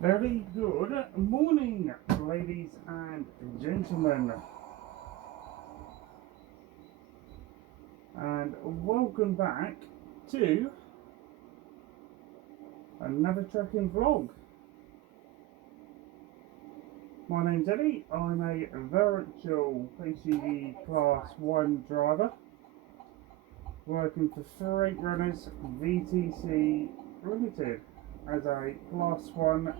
Very good morning, ladies and gentlemen, and welcome back to another trekking vlog. My name's Eddie. I'm a virtual HGV Class 1 driver working for Freight Runners VTC Limited as a Class 1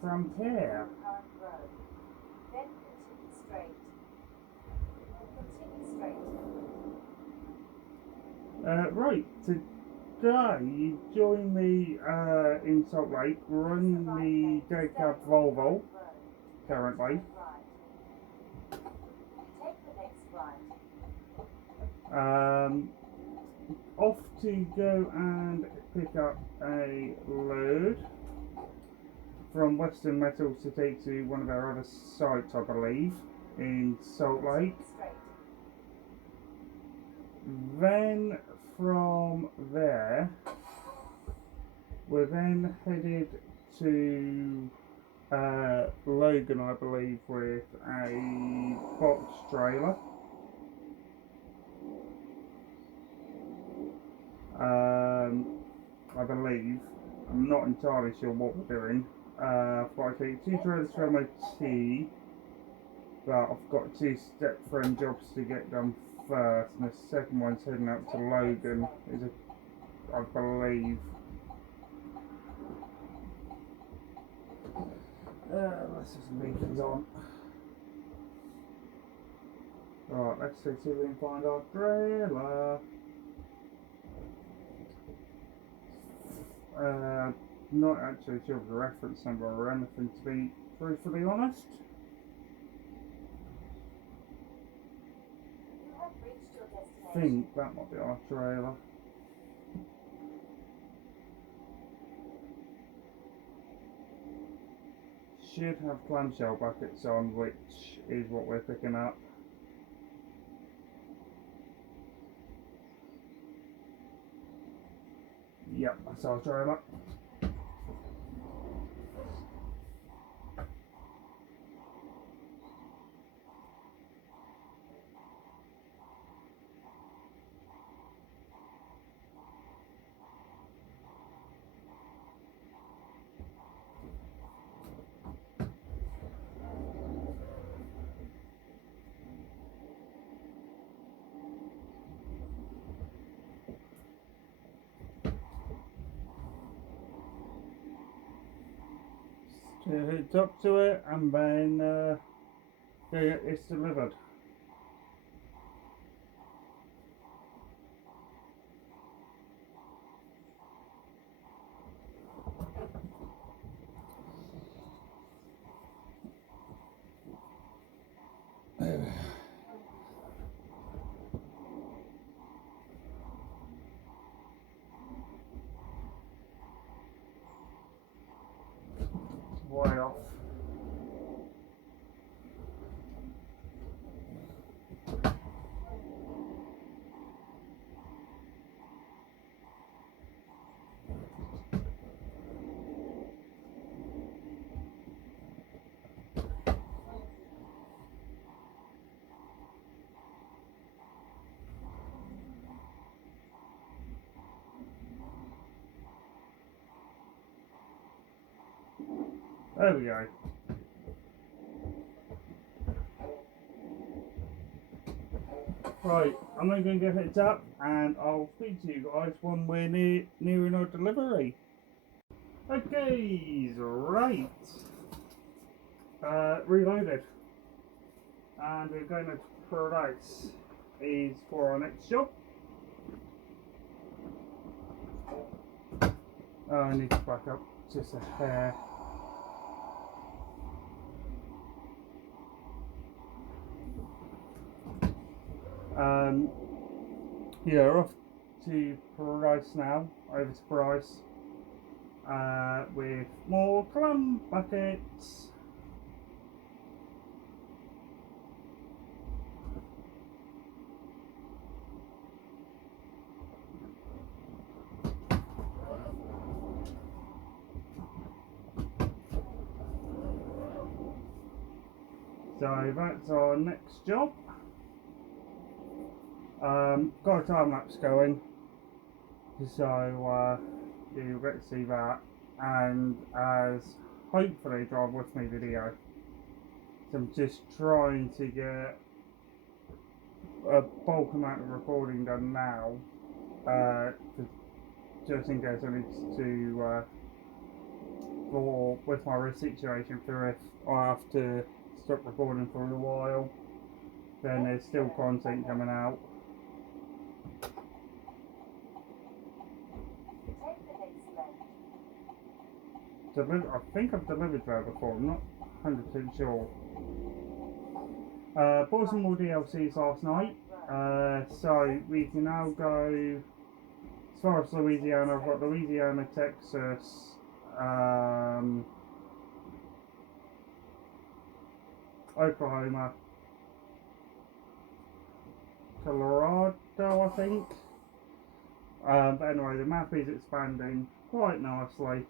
tramper. Then continue straight. Continue straight. Right, today you join me in Salt Lake, running the J Cab Volvo currently. Take the next right. Off to go and pick up a load from Western Metals to take to one of our other sites, I believe, in Salt Lake. Then from there, we're then headed to Logan, I believe, with a box trailer. I believe. I'm not entirely sure what we're doing. But I take 2 trailers for MOT, but I've got 2 step frame jobs to get done first, and the second one's heading out to Logan, I believe. Let's just some beacons on. Right, let's see if we can find our trailer. Not actually sure of the reference number or anything, to be truthfully honest. You have reached your destination. I think that might be our trailer. Should have clamshell buckets on, which is what we're picking up. Yep, that's our trailer. Hooked up to it, and then go get this delivered. Way off. There we go. Right, I'm now going to go heads up, and I'll speak to you guys when we're nearing our delivery. Okay, right. Reloaded. And we're going to price is for our next job. Oh, I need to back up just a hair. Yeah, we're off to Price now, over to Price, with more clam buckets. So that's our next job. Got a time lapse going, so you'll get to see that, and as hopefully drive with me video. So I'm just trying to get a bulk amount of recording done now, just in case I need to, with my wrist situation, for if I have to stop recording for a while, then there's still content coming out. I think I've delivered there before, I'm not 100% sure. Bought some more DLCs last night, so we can now go as far as Louisiana. I've got Louisiana, Texas, Oklahoma, Colorado, I think. But anyway, the map is expanding quite nicely.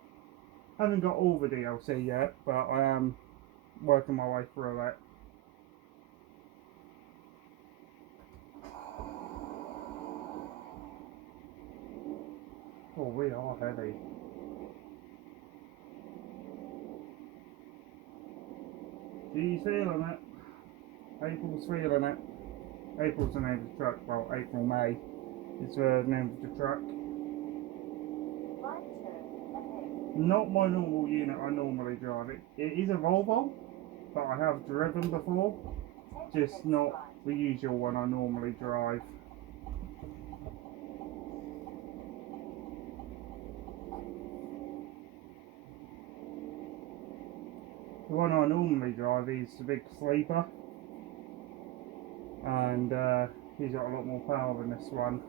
Haven't got all the DLC yet, but I am working my way through it. Oh, we are heavy. She's feeling it. April's feeling it. April's the name of the truck. Well, April, May is the name of the truck. Not my normal unit I normally drive. It is a Volvo, but I have driven before. Just not the usual one I normally drive. The one I normally drive is the big sleeper, and he's got a lot more power than this one.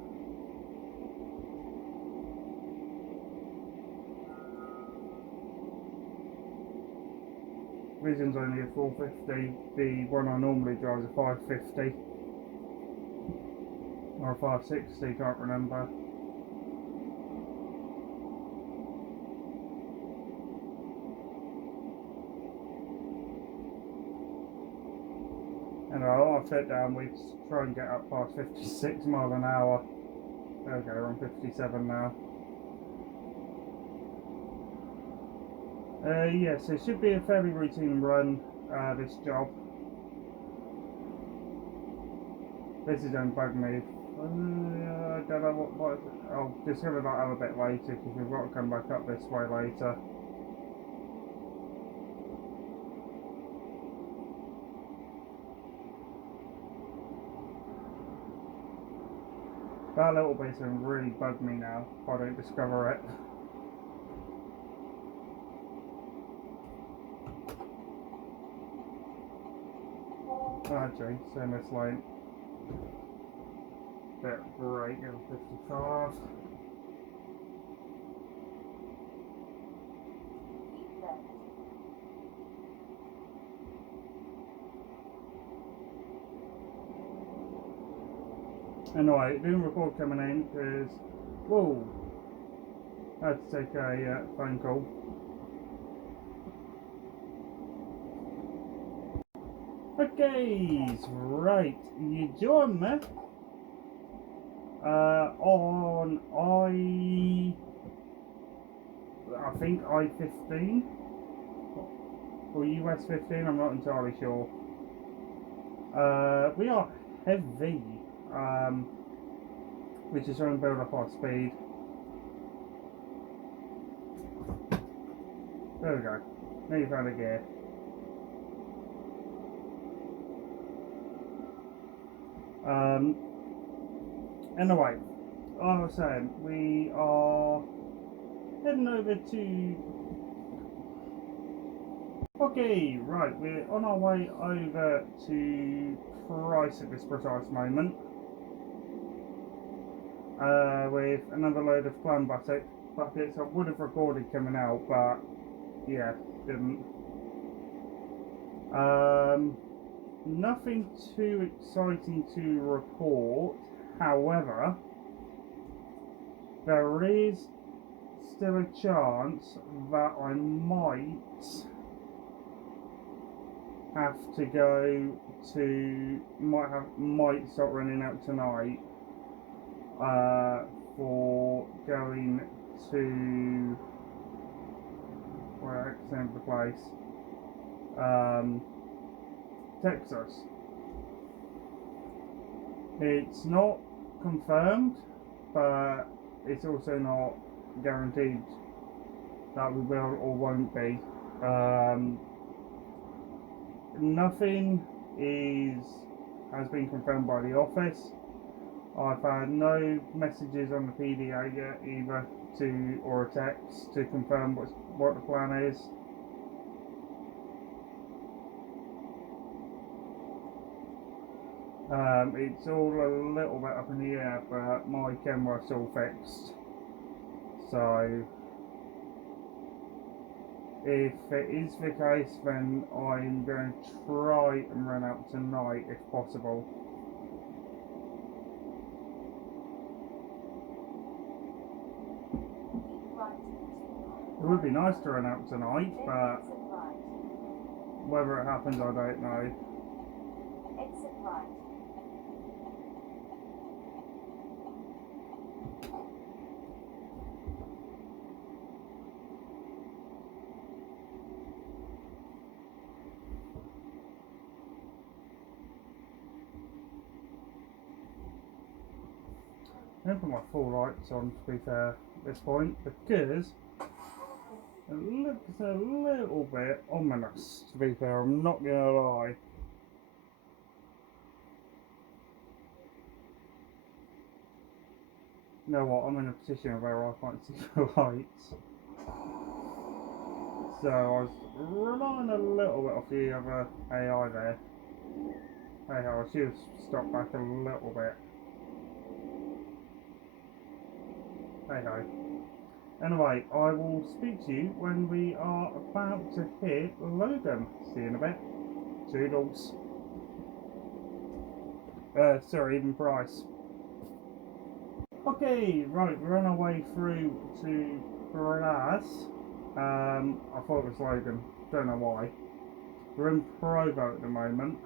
Vision's only a 450, the one I normally drive is a 550 or a 560, can't remember. And I'll fit down, we try and get up past 56 miles an hour. There we go, we're on 57 now. Yes, it should be a fairly routine run, this job. This is going to bug me. I don't know what I'll discover that out a bit later, because we've got to come back up this way later. That little bit's going to really bug me now if I don't discover it. Actually, same as Slient. Bit brake at 55. Anyway, it didn't record coming in because, whoa, I had to take a phone call. Okay, right, you join me on I think I-15 or US 15, I'm not entirely sure. We are heavy, which is trying to build up our speed. There we go, now you found a gear. Anyway, like I was saying, we are heading over to... Okay, right, we're on our way over to Price at this precise moment. With another load of clam buckets. I would have recorded coming out, but yeah, didn't. Nothing too exciting to report, however, there is still a chance that I might have to go to might start running out tonight for going to where I can't remember the place, Texas. It's not confirmed, but it's also not guaranteed that we will or won't be. Nothing has been confirmed by the office. I've had no messages on the PDA yet either or a text to confirm what the plan is. It's all a little bit up in the air, but my camera's all fixed. So if it is the case, then I'm going to try and run out tonight if possible. It would be nice to run out tonight, but whether it happens, I don't know. Exit right. I don't put my full lights on, to be fair, at this point, because it looks a little bit ominous, to be fair, I'm not going to lie. You know what, I'm in a position where I can't see the lights. So I was relying a little bit off the other AI there. Hey ho, I should have stopped back a little bit. Hey ho. Anyway, I will speak to you when we are about to hit Logan. See you in a bit. Toodles. Sorry, even Price. Okay, right, we're on our way through to Class. I thought it was Logan, don't know why. We're in Provo at the moment.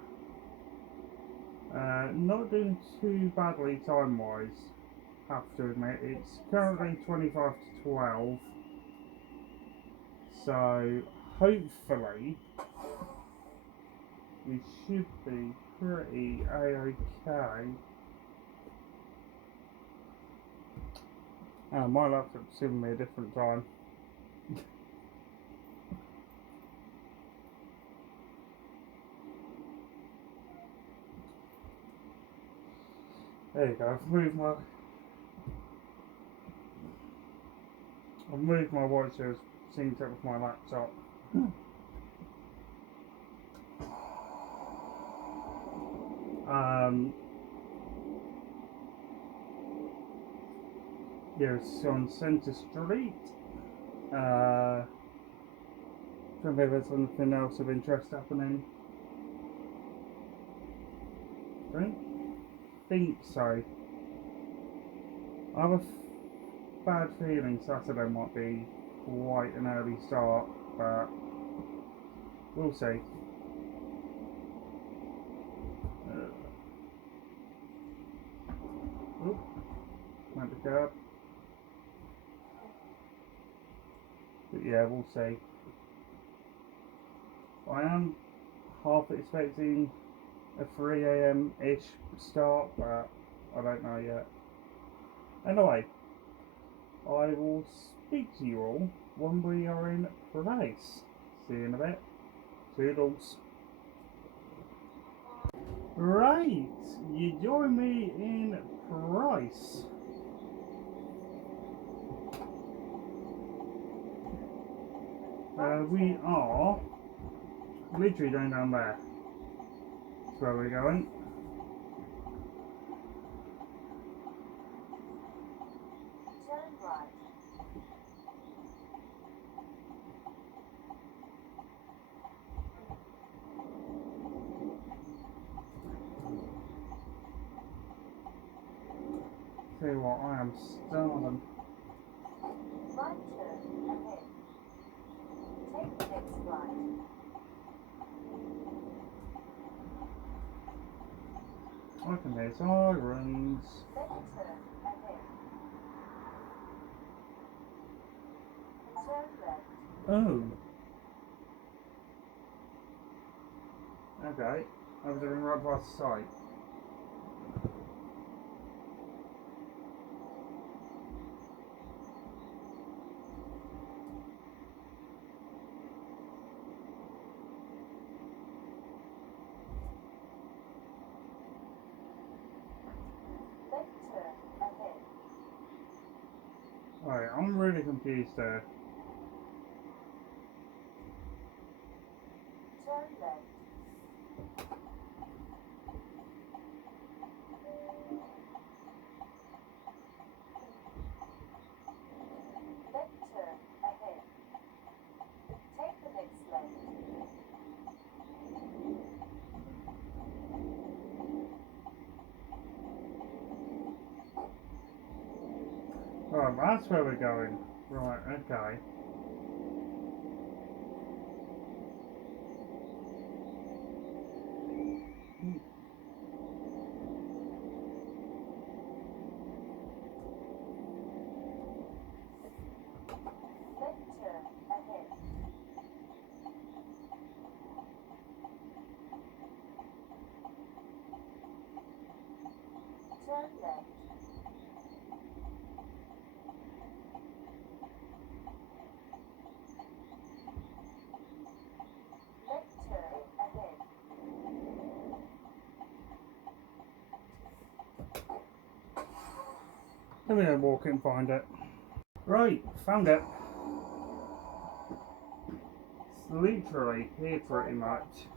Not doing too badly time-wise, have to admit. It's currently 25 to 12. So, hopefully, we should be pretty A-okay. My laptop's giving me a different time. There you go. I've moved my watch so it's synced up with my laptop. Yeah, it's on Centre Street. Trying to think if there's anything else of interest happening. Don't think so. I have a bad feeling Saturday might be quite an early start, but we'll see. Might be curb. But yeah, we'll see. I am half expecting a 3 AM-ish start, but I don't know yet. Anyway, I will speak to you all when we are in place. See you in a bit. Toodles. Right, you join me in Price. We are literally going down there. That's where we're going. Turn right. Tell you what, I am starving. Right turn ahead. Take the next right. can hear sirens. Left turn ahead. Turn left. Oh. Okay. I was doing right past the site. Left turn ahead. Alright, I'm really confused there. Turn left. Left turn ahead. Take the next left. Oh, that's where we're going. Right, okay. Left turn ahead. Turn left. Left turn ahead. Let me go walk it and find it. Right, found it. It's literally here pretty much.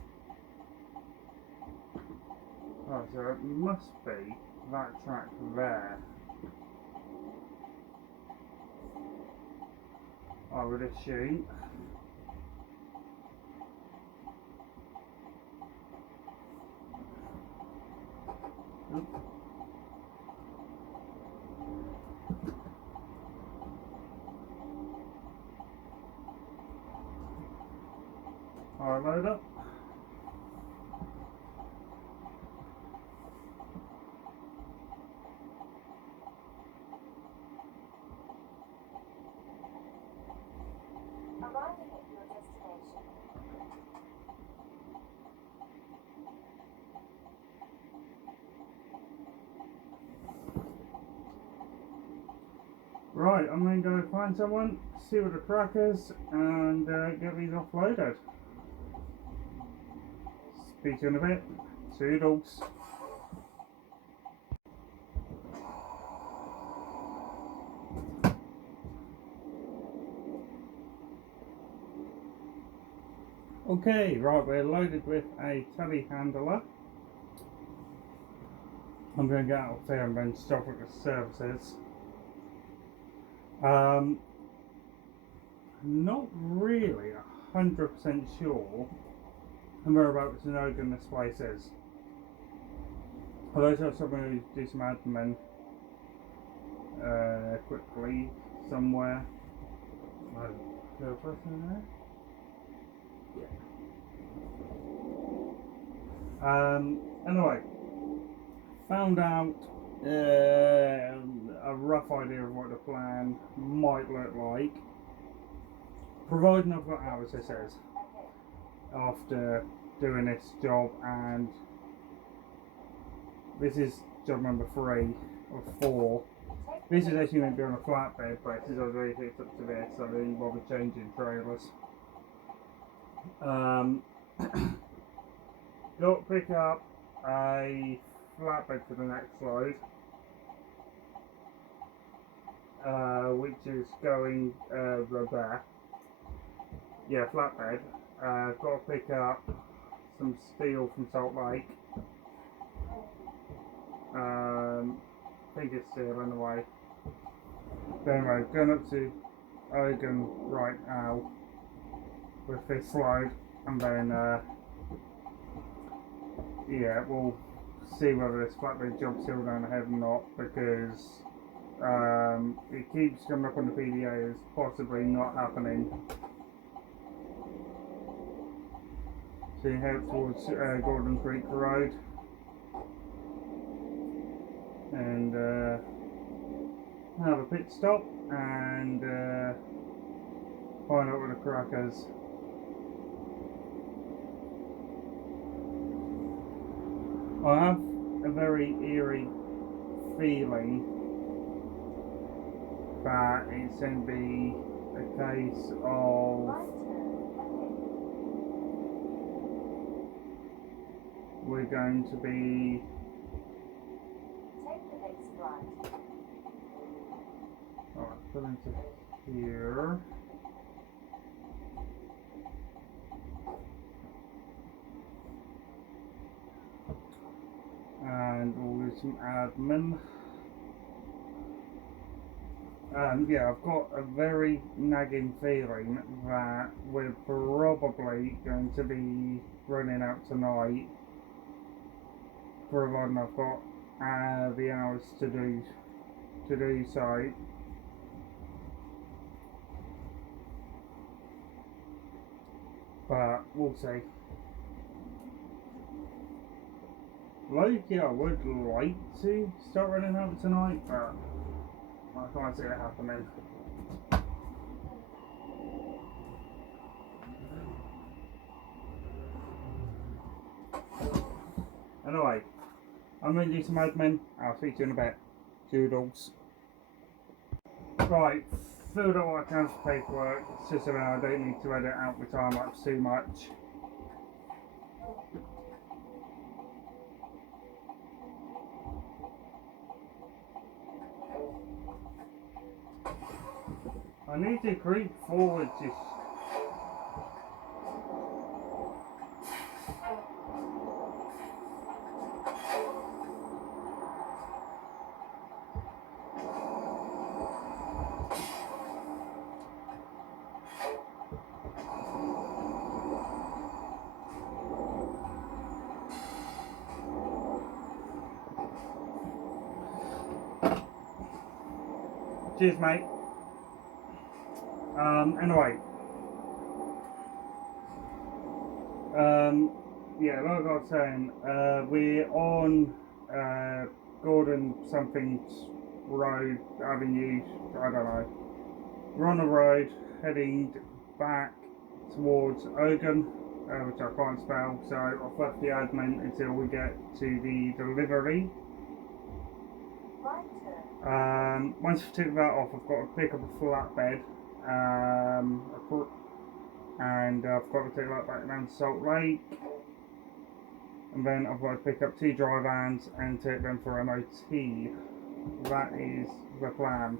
Oh, so it must be that track there. I would assume. Oop. Alright, load up. Arriving at your destination. Right, I'm going to go find someone, see what the crack is, and get these offloaded. Speak to you in a bit. Toodles. Okay, right, we're loaded with a telehandler. I'm going to get out there and then stop at the services. Not really 100% sure whereabouts in Oregon this place is. Although I saw someone who do some admin quickly somewhere. Oh, is there a person there? Yeah. Anyway, found out a rough idea of what the plan might look like, providing I've got hours, it says, after doing this job, and this is job number 3 of 4. This is actually meant to be on a flatbed, but since I was really picked up to this, I didn't bother changing trailers. Got to pick up a flatbed for the next load, which is going there. Yeah, flatbed. Got to pick up some steel from Salt Lake. I think it's steel anyway. But anyway, going up to Oregon right now with this load, and then yeah, we'll see whether this flatbed job's still going ahead or not, because it keeps coming up on the PDA as possibly not happening. So you head towards Gordon Creek Road. and have a pit stop and find out what the crack is. I have a very eerie feeling that it's going to be a case of Right turn ahead. we're going to be Take the next right. alright, pull into here. And we'll do some admin. Yeah, I've got a very nagging feeling that we're probably going to be running out tonight, providing I've got the hours to do so. But we'll see. I would like to start running out tonight, but I can't see it happening. Anyway, I'm going to do some admin. I'll speak to you in a bit. Doodles. Right, filled out what I can for paperwork. It's just so I don't need to edit out the time lapse too much. I need to creep forward just. Cheers, mate. Anyway. Yeah, like I was saying, we're on Gordon something's road, avenue, I don't know. We're on the road heading back towards Ogan, which I can't spell, so I'll flip the admin until we get to the delivery. Right turn. Once I've taken that off, I've got to pick up a flatbed, and I've got to take that back down to Salt Lake, and then I've got to pick up 2 dry vans and take them for MOT. That is the plan.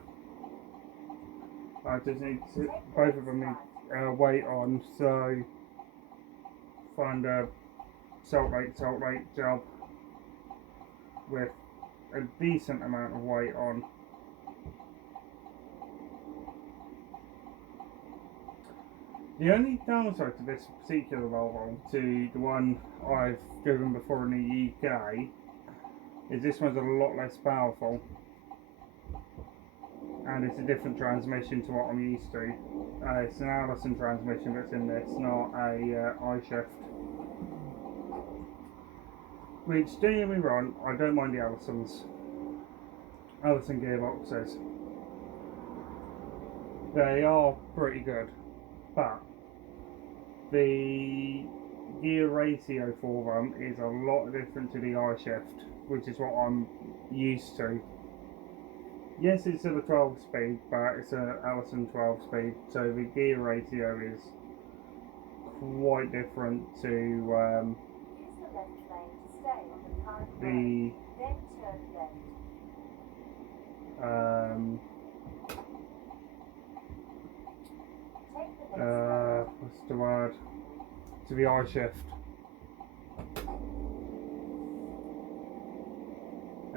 I just need to, both of them need weight on, so find a Salt Lake job with a decent amount of weight on. The only downside to this particular Volvo, to the one I've driven before in the UK, is this one's a lot less powerful. And it's a different transmission to what I'm used to. It's an Allison transmission that's in this, not a iShift. Which, don't get me wrong, I don't mind the Allison gearboxes. They are pretty good, but the gear ratio for them is a lot different to the iShift, which is what I'm used to. Yes, it's still a 12 speed, but it's an Allison 12 speed, so the gear ratio is quite different to Use the left lane to stay on the current road. Then turn left. Take the next right. What's the word? To the iShift.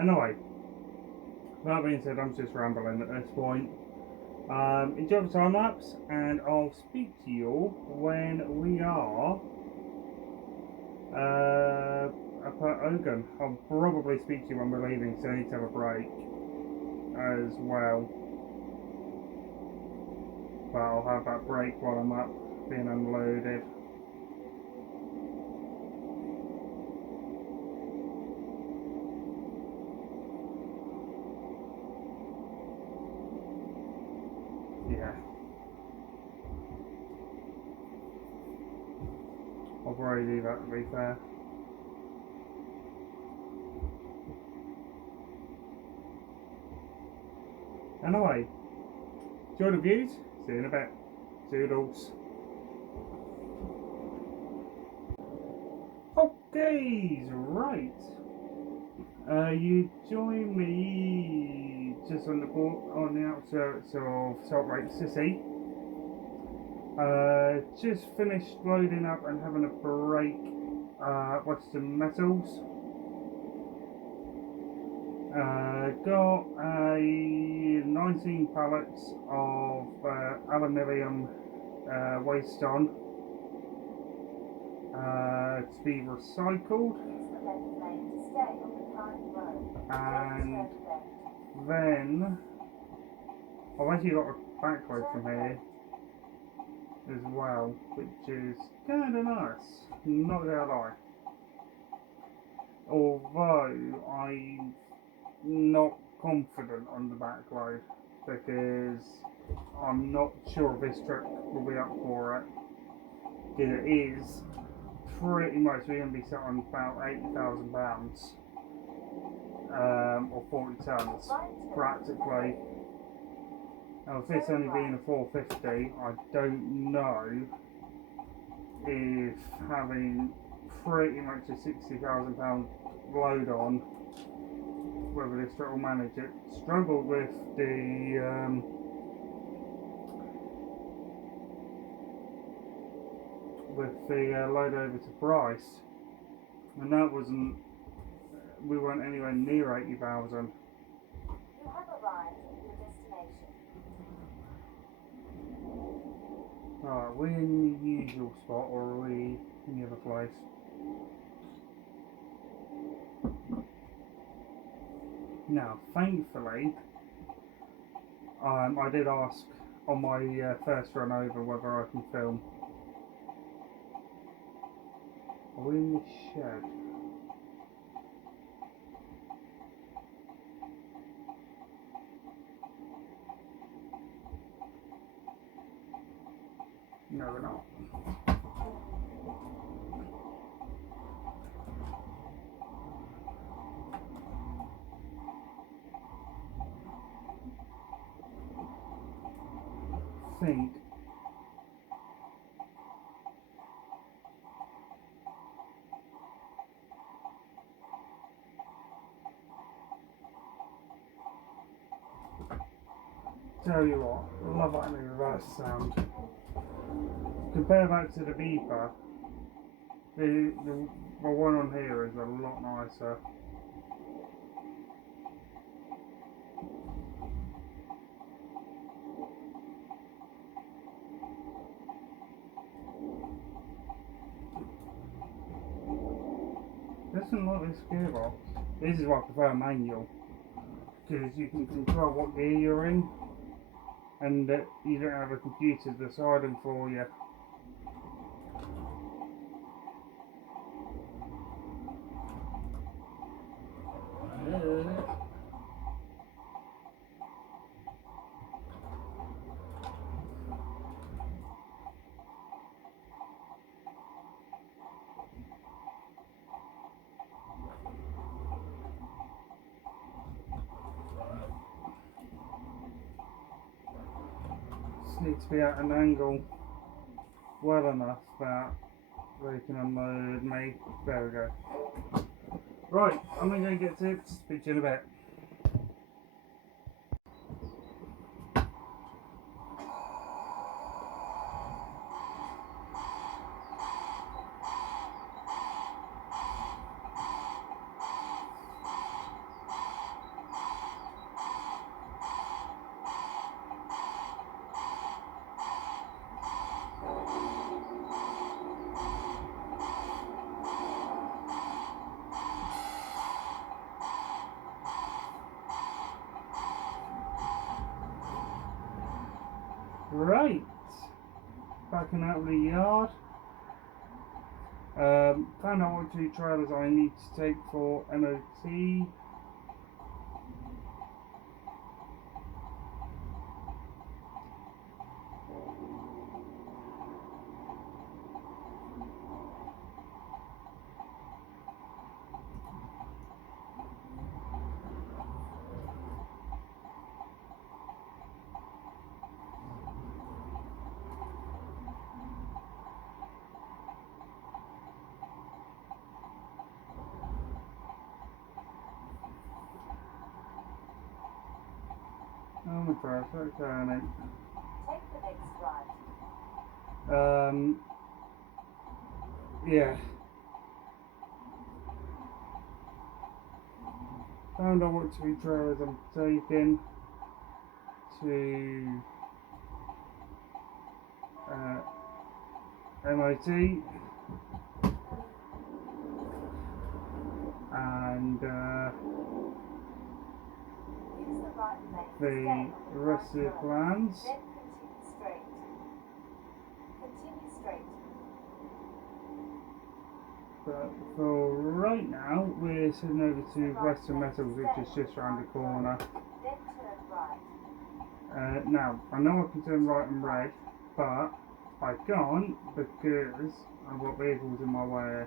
Anyway, that being said, I'm just rambling at this point. Enjoy the time lapse, and I'll speak to you when we are up at Ogan. I'll probably speak to you when we're leaving, so I need to have a break as well. But I'll have that break while I'm up being unloaded. Yeah. I'll probably do that, to be fair. Anyway, enjoy the views. See you in a bit. Toodles. Okay, right. You join me just on the outskirts of Salt Lake City. Just finished loading up and having a break at Western Metals. Got a 19 pallets of aluminium waste on to be recycled, and then I've actually got a backload from here as well, which is kind of nice, not gonna lie. Although I'm not confident on the backload because I'm not sure if this truck will be up for it. It is pretty much we're going to be sat on about 80,000 pounds or 40 tons practically. Now, if this only being a 450, I don't know if having pretty much a 60,000 pound load on, whether this truck will manage it. Struggled with the load over to Bryce, and that wasn't. We weren't anywhere near 80,000. You have arrived at your destination. Alright, are we in the usual spot or are we in the other place? Now, thankfully, I did ask on my first run over whether I can film. Are we in the shed? No, we're not. Think tell you what, I love that new reverse sound. Compare that to the beeper, the one on here is a lot nicer. Doesn't like this gearbox. This is why I prefer manual, because you can control what gear you're in, and you don't have a computer deciding for you. Need to be at an angle well enough that they can unload me. There we go. Right, I'm going to get to speak to you in a bit. Right, backing out of the yard. Found out what 2 trailers I need to take for MOT. turn first, right turning. Take the next right. Yeah. Found out what 2 trailers I'm taking to MOT, and Use the right lane to the stay on the rest of the right road. plans. Then continue straight. Continue straight. But for right now, we're heading over to Western Metals, which is just round the corner. Then turn right. Now, I know I can turn right and red, but I can't because I've got vehicles in my way.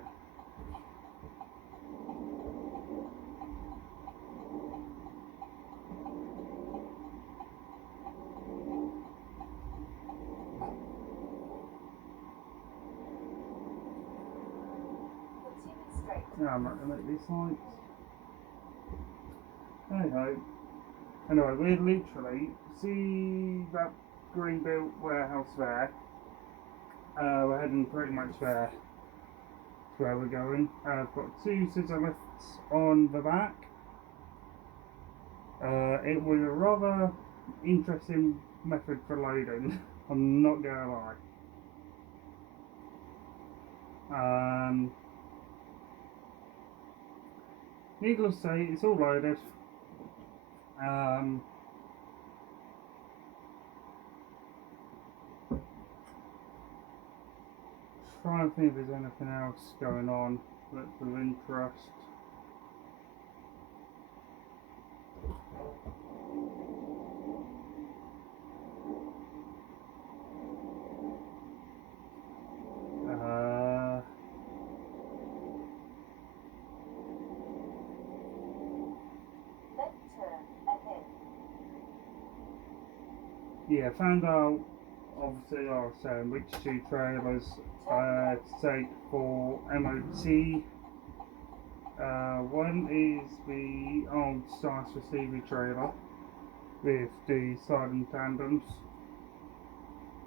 Continue straight. Yeah, I'm not going to make these lights. Anyway, we're literally, see that green built warehouse there? We're heading pretty much there. That's where we're going. I've got 2 scissor lifts on the back. It was a rather interesting method for loading, I'm not going to lie. Needless to say, it's all loaded. Try and think if there's anything else going on that's of interest. Left turn ahead. Yeah, found out, obviously, I was saying which 2 trailers to take for MOT. One is the old Science Receiver trailer with the sliding tandems.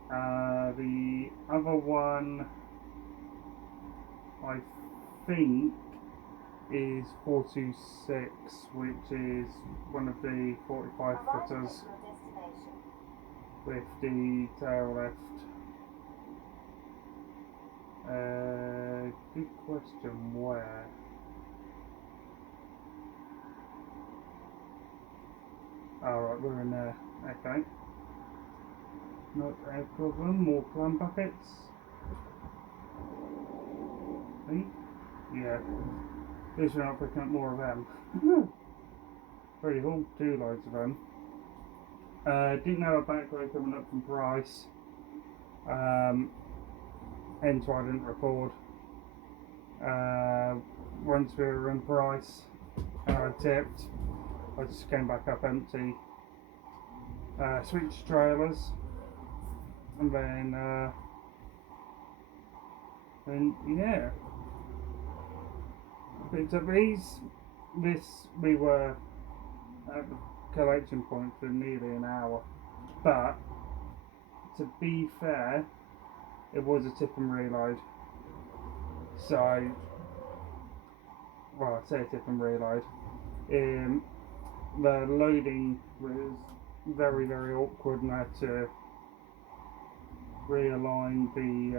The other one, I think, is 426, which is one of the 45 Arrive at footers your destination. with the tail lift. Good question, where? Alright, we're in there. Okay. Not a problem. More plum buckets. See? Yeah. At least we're not picking up more of them. Pretty cool. 2 loads of them. Didn't have a back row coming up from Price. Hence why I didn't record. Once we were in Price and I tipped, I just came back up empty. Switched trailers, and then yeah, picked up these. We were at the collection point for nearly an hour, but to be fair, it was a tip and reload. So, well, I say tip and reload. The loading was very, very awkward, and I had to realign the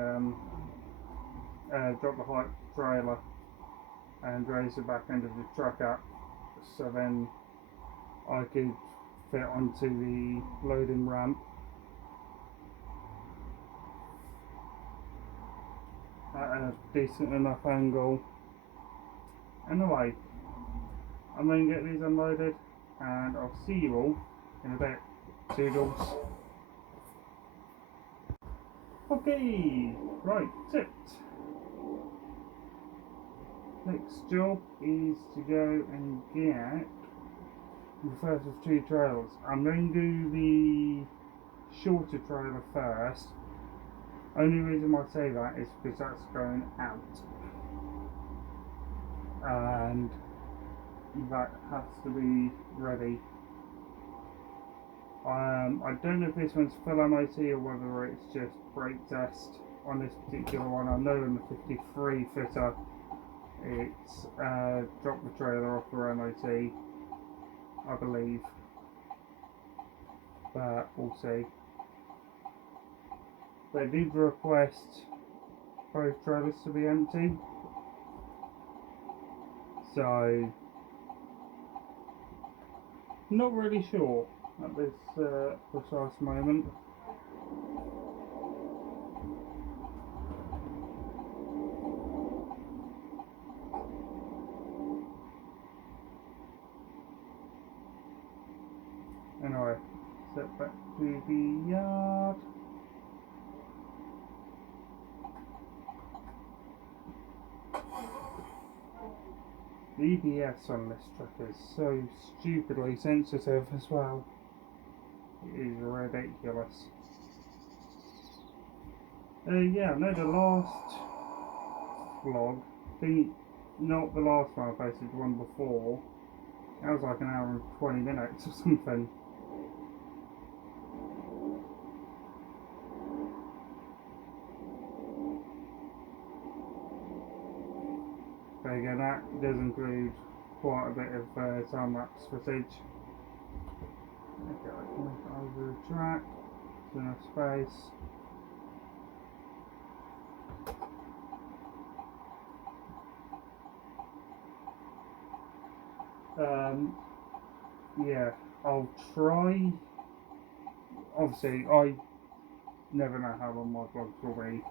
drop the height trailer and raise the back end of the truck up, so then I could fit onto the loading ramp. At a decent enough angle. Anyway, I'm going to get these unloaded and I'll see you all in a bit. Toodles. Okay, right, tipped. Next job is to go and get the first of 2 trailers. I'm going to do the shorter trailer first. Only reason why I say that is because that's going out. And that has to be ready I don't know if this one's full MOT or whether it's just brake test on this particular one. I know in the 53 fitter it's dropped the trailer off for MOT, I believe, but we'll see. They did request both trailers to be empty, so not really sure at this precise moment. Anyway, set back to the yard. The EBS on this truck is so stupidly sensitive as well. It is ridiculous. Yeah, I know the last vlog, not the last one I posted, the one before, that was like an hour and 20 minutes or something. But again, that does include quite a bit of time-lapse footage. Okay, I can make it over the track, there's enough space. Yeah, I'll try. Obviously, I never know how long my vlogs will be.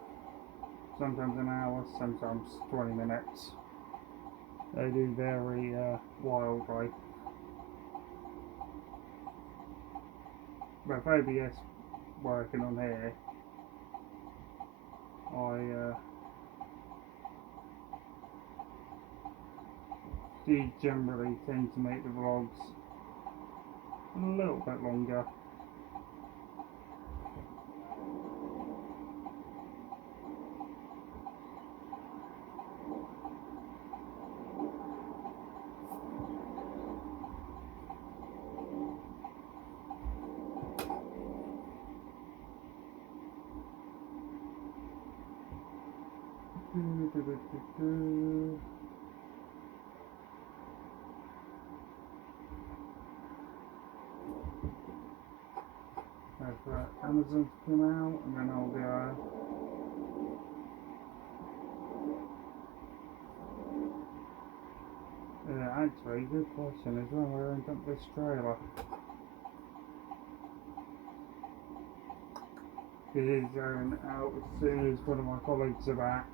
Sometimes an hour, sometimes 20 minutes. They do vary wildly. But if OBS working on here, I do generally tend to make the vlogs a little bit longer. Amazon to come out, and then I'll go. Actually, good question as well. Where I end up this trailer? It is going out as soon as one of my colleagues are back.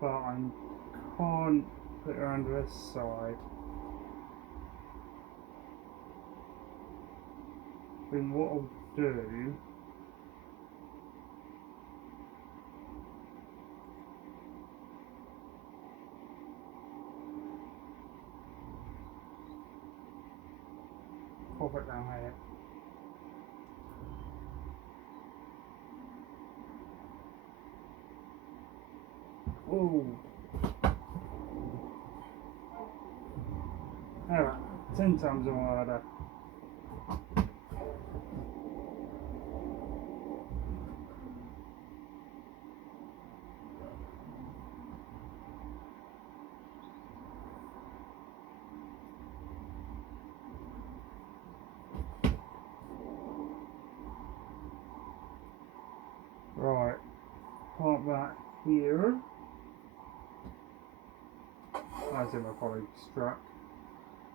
But I can't put her under this side. Then what I'll do, pop it down here. Oh, alright, 10 times harder. Right, park that here. That's in my colleague's truck.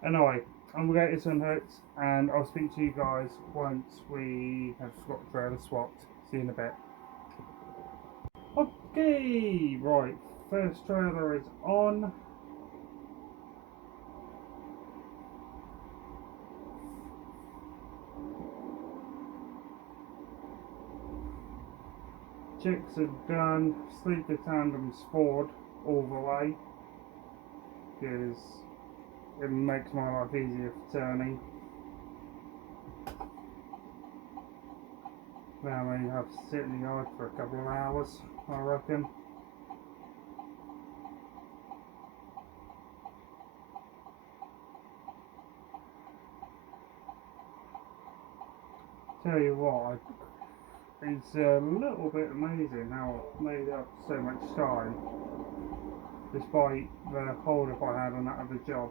Anyway, I'm gonna get this unhooked and I'll speak to you guys once we have got the trailer swapped. See you in a bit. Okay, right, first trailer is on. Checks are done, sleeper tandem's forward all the way, because it makes my life easier for turning. Now I have to sit in the yard for a couple of hours. I reckon. Tell you what, it's a little bit amazing how I've made up so much time despite the hold up I had on that other job.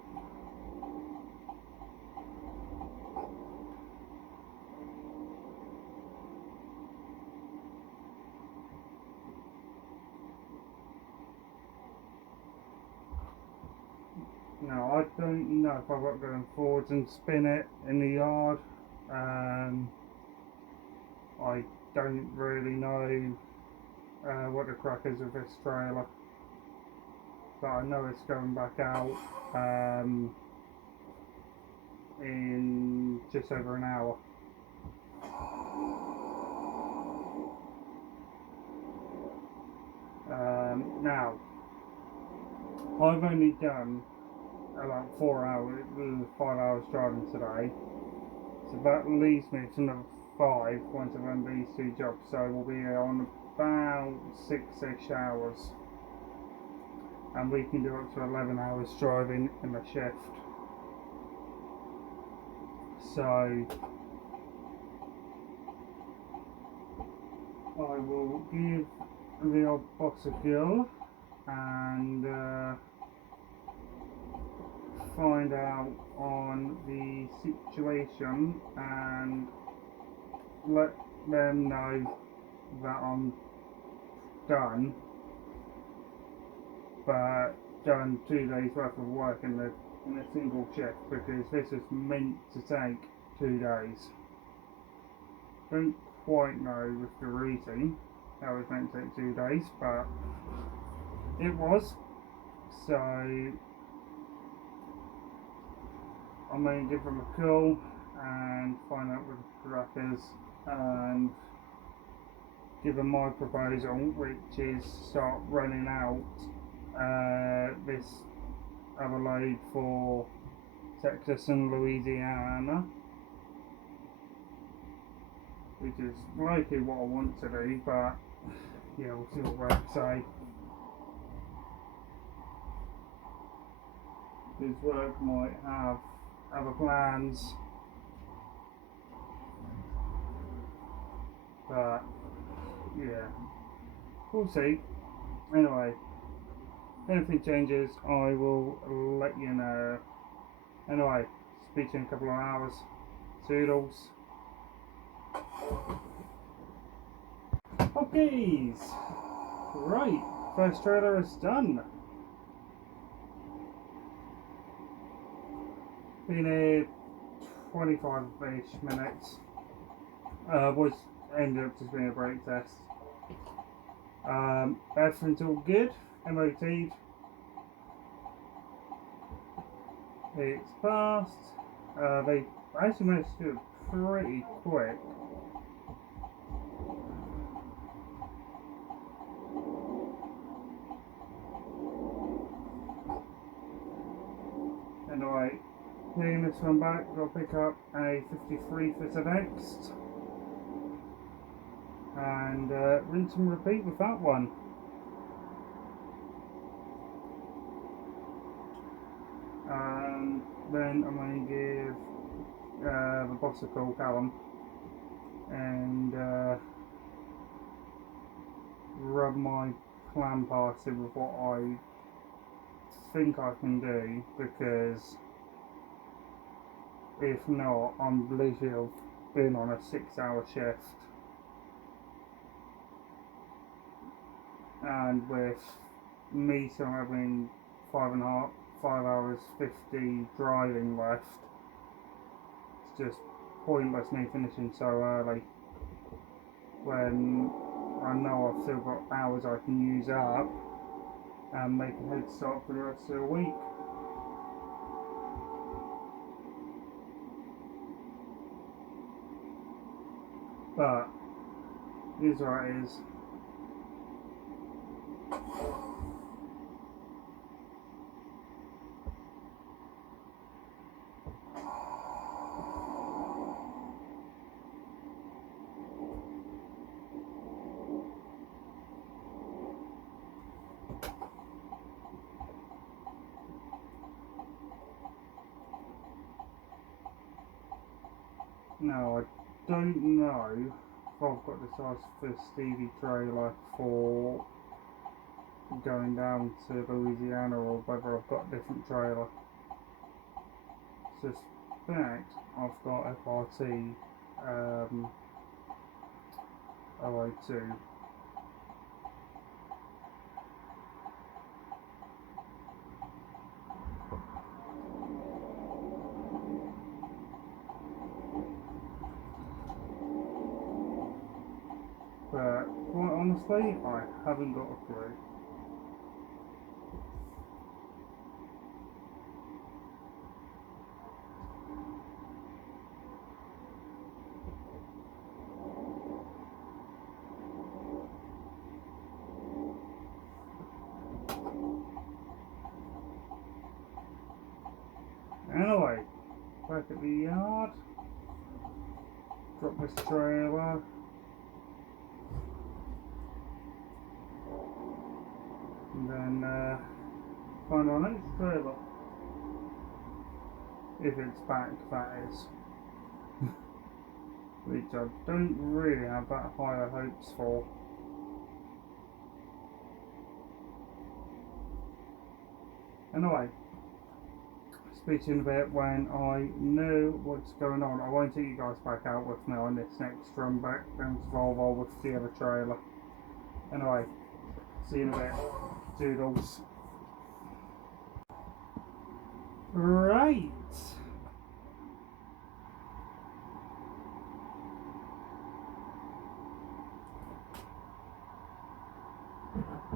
Now I don't know if I've got to go forwards and spin it in the yard. I don't really know what the crack is with this trailer, but I know it's going back out in just over an hour. Now, I've only done about 5 hours driving today, so that leaves me to another 5 once I've done these 2 jobs, so we'll be on about 6-ish hours, and we can do up to 11 hours driving in a shift. So I will give the old box a go and find out on the situation and let them know that I'm done, but done 2 days worth of work in a single shift, because this is meant to take 2 days. Don't quite know with the routing how it's meant to take 2 days, but it was. So I'm going to give them a call and find out what the crack is and give them my proposal, which is start running out this other load for Texas and Louisiana, which is likely what I want to do, but yeah, we'll see what Rex say. His work might have other plans, but yeah, we'll see. Anyway, if anything changes, I will let you know. Anyway, speak to you in a couple of hours. Toodles. Okay, right, first trailer is done. Been here 25-ish minutes. Was ended up just being a brake test. Everything's all good. MOT'd. It's passed. They actually managed to do it pretty quick. Anyway, taking this one back, got to pick up a 53 for the next. And rinse and repeat with that one. Then I'm going to give the boss a call, Callum, and rub my plan past it with what I think I can do, because if not, I'm literally been on a 6-hour shift, and with me still having 5 hours 50 driving left, it's just pointless me finishing so early when I know I've still got hours I can use up and make a head start for the rest of the week. But it is what it is. Now, I don't know if I've got the size for Stevie trailer for going down to Louisiana or whether I've got a different trailer. Suspect I've got FRT 002. But quite honestly, I haven't got a clue. Anyway, back at the yard, drop this trailer, and then find our next trailer. If it's back, that is. Which I don't really have that higher hopes for. Anyway, speak to you in a bit when I know what's going on. I won't take you guys back out with me on this next run back down to Volvo with the other trailer. Anyway, see you in a bit. Doodles. Right.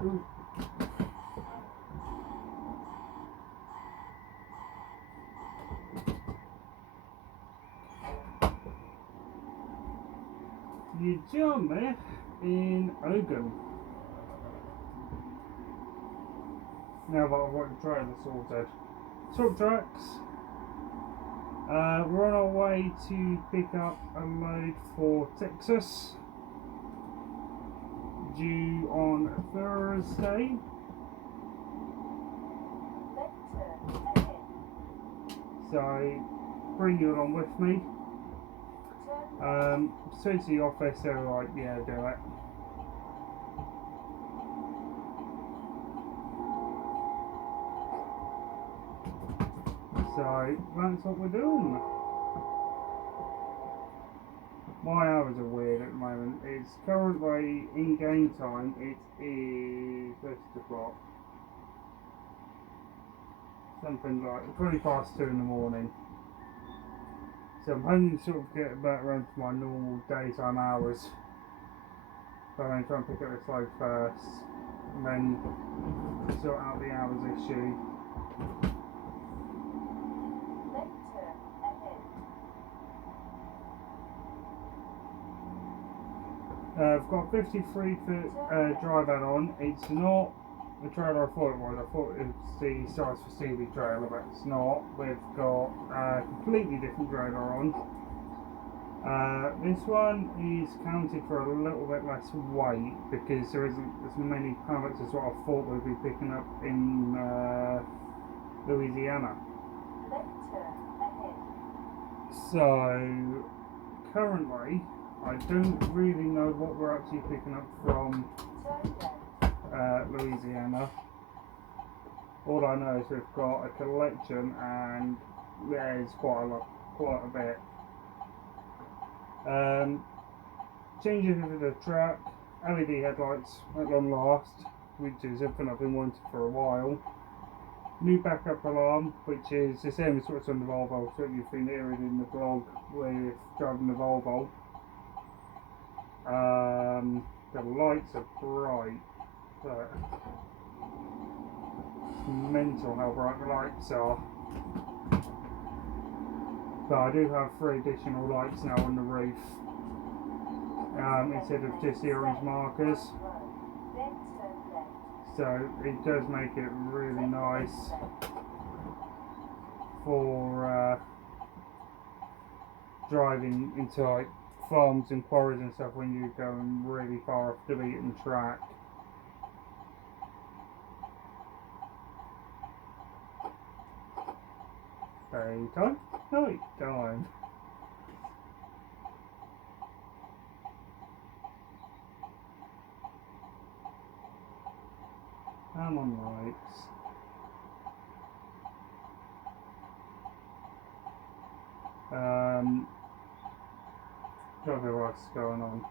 Ooh. You join me in Ogun. Now that I've got the trailer sorted. Truck tracks. We're on our way to pick up a load for Texas. Due on Thursday. So bring you along with me. Straight to the office, they were like, yeah, do it. So that's what we're doing. My hours are weird at the moment. It's currently in game time. It is 8 o'clock. Something like 20 past 2 in the morning. So I'm hoping to sort of get back around to my normal daytime hours. So I'm going to try and pick up this load first, and then sort out the hours issue. I've got 53-foot drive add-on. It's not the trailer I thought it was. I thought it was the size for Stevie trailer, but it's not. We've got a completely different trailer on. This one is counted for a little bit less weight because there isn't as many pallets as what I thought we'd be picking up in Louisiana. So currently I don't really know what we're actually picking up from Louisiana. All I know is we've got a collection and there's quite a bit. Changing of the truck, LED headlights at long last, which is something I've been wanting for a while. New backup alarm, which is the same as what's on the Volvo, so you've been hearing in the vlog with driving the Volvo. The lights are bright, but it's mental how bright the lights are. But I do have 3 additional lights now on the roof, instead of just the orange markers. So it does make it really nice for driving into like farms and quarries and stuff when you're going really far off the beaten track. Daytime, night time. on, lights. Traffic lights going on.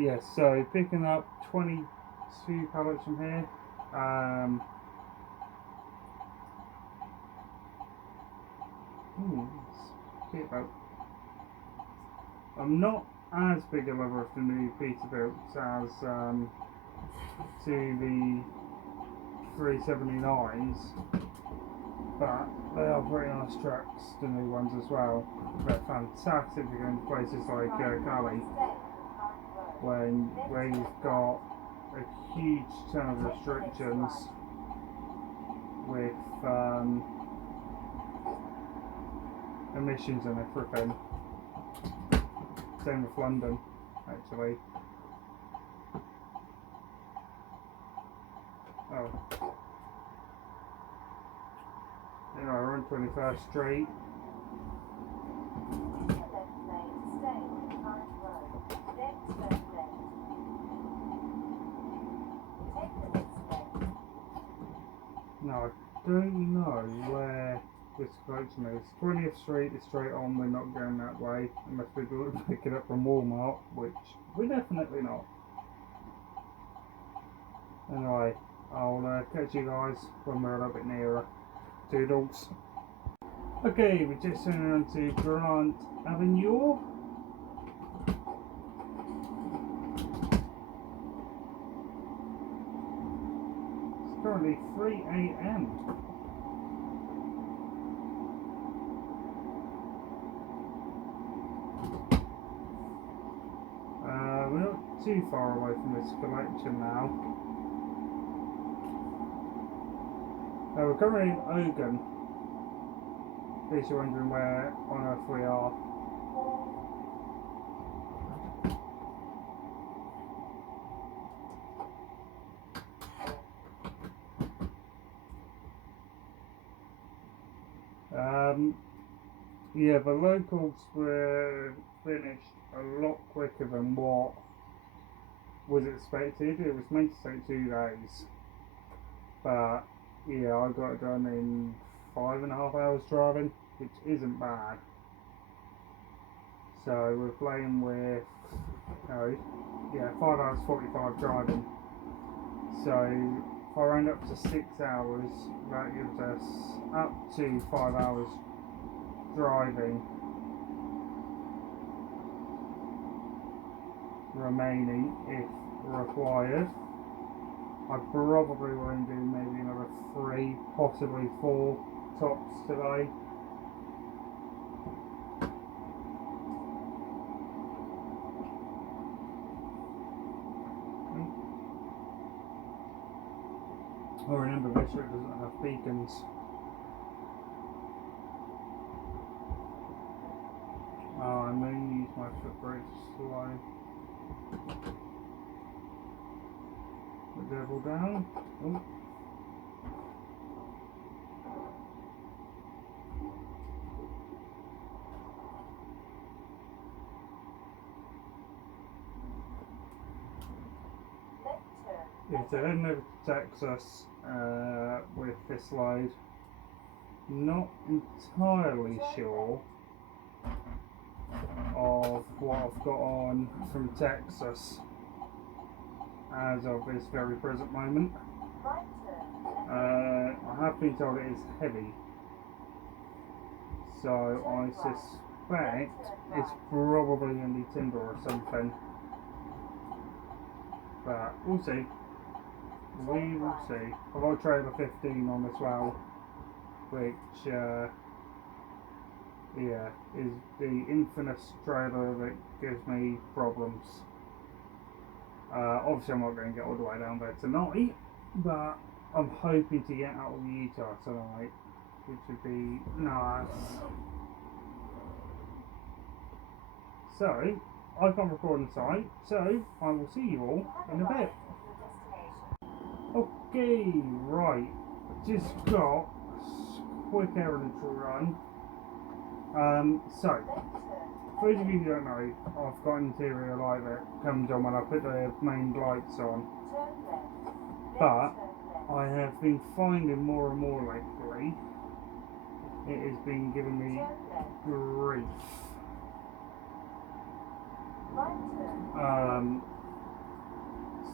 Yes, so picking up 22 pallets from here. I'm not as big a lover of the new Peterbilts as to the 379s, but they are very nice trucks, the new ones as well. They're fantastic to go into places like Cali, where you've got a huge ton of restrictions with emissions and everything. Same with London, actually. Oh. You know, we're on 21st Street. No, I don't know where this collection is. 20th Street is straight on, we're not going that way unless we pick it up from Walmart, which we're definitely not. Anyway, I'll catch you guys when we're a little bit nearer. Toodles. Okay, we're just turning on to Grant Avenue. It's currently 3 AM. We're not too far away from this collection now. We're currently in Ogan. In case you're wondering where on earth we are. Yeah, the locals were finished a lot quicker than what was expected. It was meant to take 2 days, but yeah, I got it done in 5.5 hours driving, which isn't bad. So we're playing with 5 hours 45 driving. So if I round up to 6 hours, that gives us up to 5 hours driving remaining if required. I probably won't do maybe another 3, possibly 4 tops today. Oh, remember this route doesn't have beacons. I may use my foot brake slow. The devil down. Oh. Yeah, so heading over to Texas with this load. Not entirely sure of what I've got on from Texas as of this very present moment. I have been told it is heavy, so I suspect it's probably going to be timber or something, but we'll see. We will see. I've got trailer 15 on as well, which is the infamous trailer that gives me problems. Obviously I'm not going to get all the way down there tonight, but I'm hoping to get out of Utah tonight, which would be nice. So, I can't record on site, so I will see you all in a bit. Okay, right, just got a quick errand to run. So, for those of you who don't know, I've got an interior light that comes on when I put the main lights on. But I have been finding more and more lately it has been giving me grief.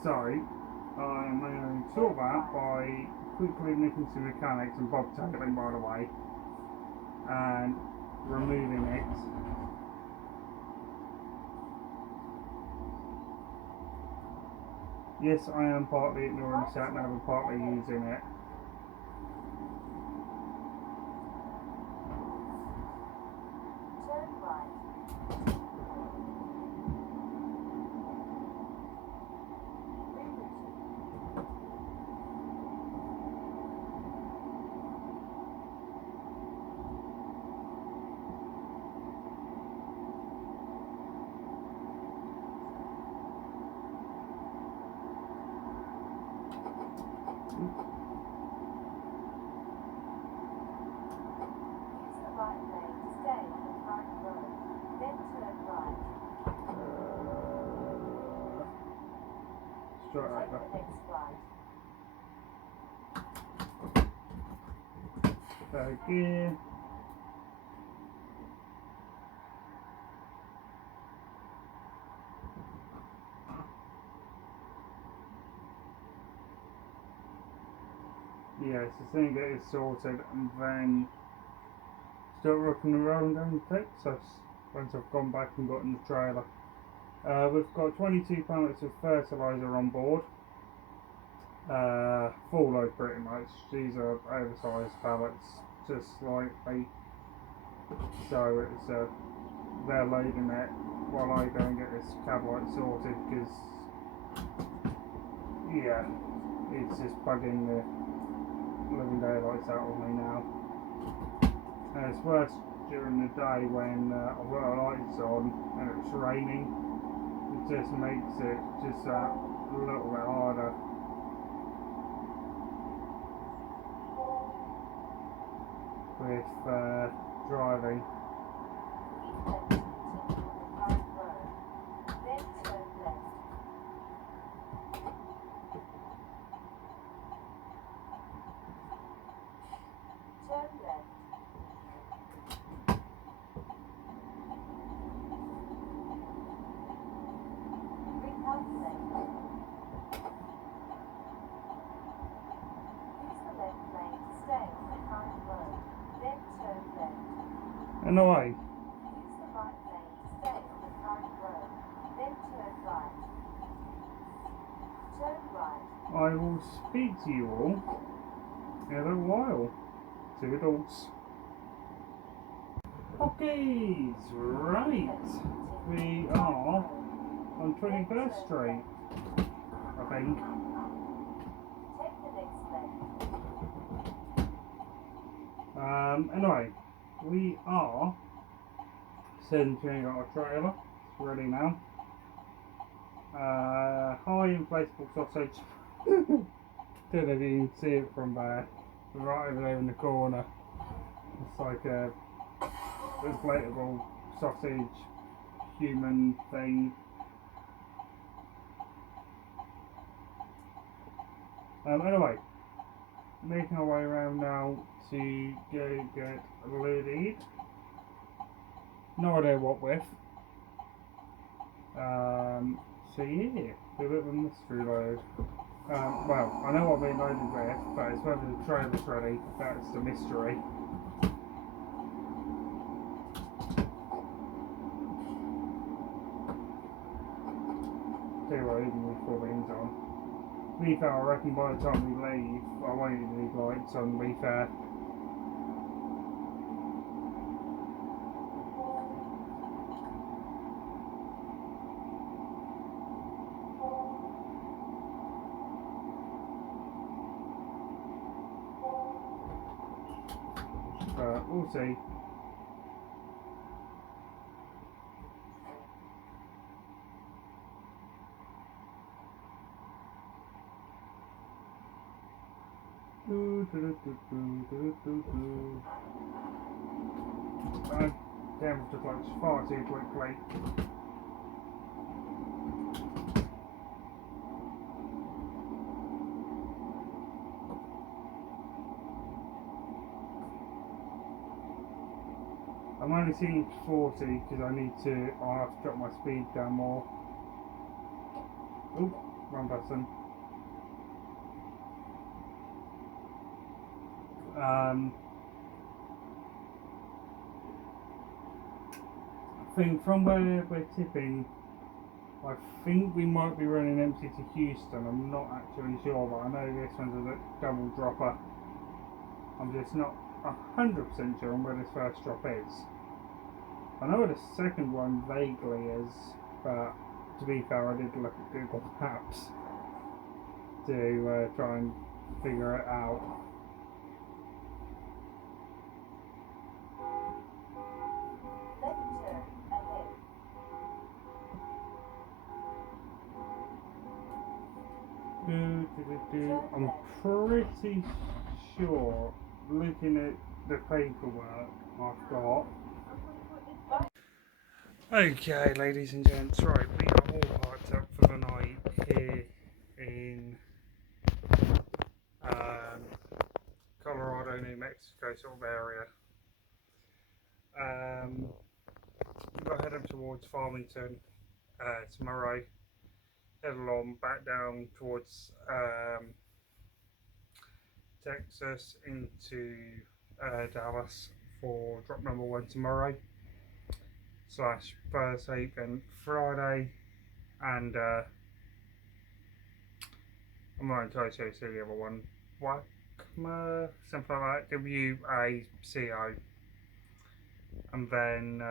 So I'm going to sort that by quickly nicking some mechanics and bobtailing, by the way, and removing it. Yes, I am partly ignoring the sat nav and partly using it. Turn right. Straight over. Third gear. Yes, as soon as get it sorted and then start rocking around down Texas once I've gone back and got in the trailer. We've got 22 pallets of fertiliser on board. Full load pretty much. These are oversized pallets, just slightly. So it's they're loading it while I go and get this cab light sorted, because yeah, it's just bugging the living daylights out of me now. And it's worse during the day when I've got the lights on and it's raining. It just makes it just a little bit harder. With driving. And away. Use the right lane to stay on the current road, then turn right. Turn right. I will speak to you all in a little while. Toodles. Okay, right. We are on 21st Street, I think. Take the next left. Anyway, we are centering our trailer. It's ready now. High inflatable sausage. Don't know if you can see it from there. Right over there in the corner. It's like a inflatable sausage human thing. Anyway, making our way around now to go get loaded. No idea what with. So yeah, do a bit of a mystery load. Well, I know what being loaded with, but it's whether the trailer's ready. That's the mystery. See what, even with 4 beans on. To be fair, I reckon by the time we leave, I won't even need lights on, to be fair. But we'll see. Damn, just like far too quickly. I'm only seeing 40 because I'll have to drop my speed down more. Oop, wrong button. I think from where we're tipping, I think we might be running empty to Houston. I'm not actually sure, but I know this one's a double dropper. I'm just not 100% sure on where this first drop is. I know where the second one vaguely is, but to be fair, I did look at Google Maps to try and figure it out. I'm pretty sure, looking at the paperwork I've got. Okay, ladies and gents, right, we are all parked up for the night here in Colorado, New Mexico sort of area. We'll head up towards Farmington tomorrow. Head along back down towards Texas into Dallas for drop number 1 tomorrow / Thursday, then Friday, and I'm not entirely sure to the other one, something like that, WACO, and then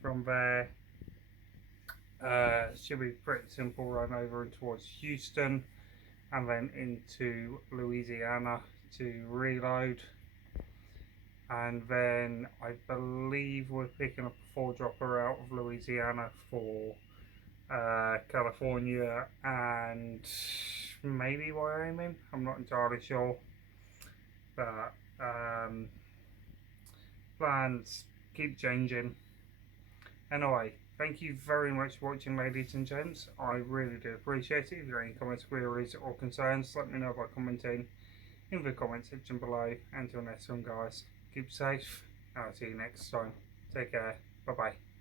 from there should be pretty simple run over towards Houston and then into Louisiana to reload, and then I believe we're picking up a 4-dropper out of Louisiana for California and maybe Wyoming. I'm not entirely sure, but plans keep changing. Anyway, thank you very much for watching, ladies and gents. I really do appreciate it. If you have any comments, queries or concerns, let me know by commenting in the comment section below. Until next time, guys, keep safe. I'll see you next time. Take care. Bye bye.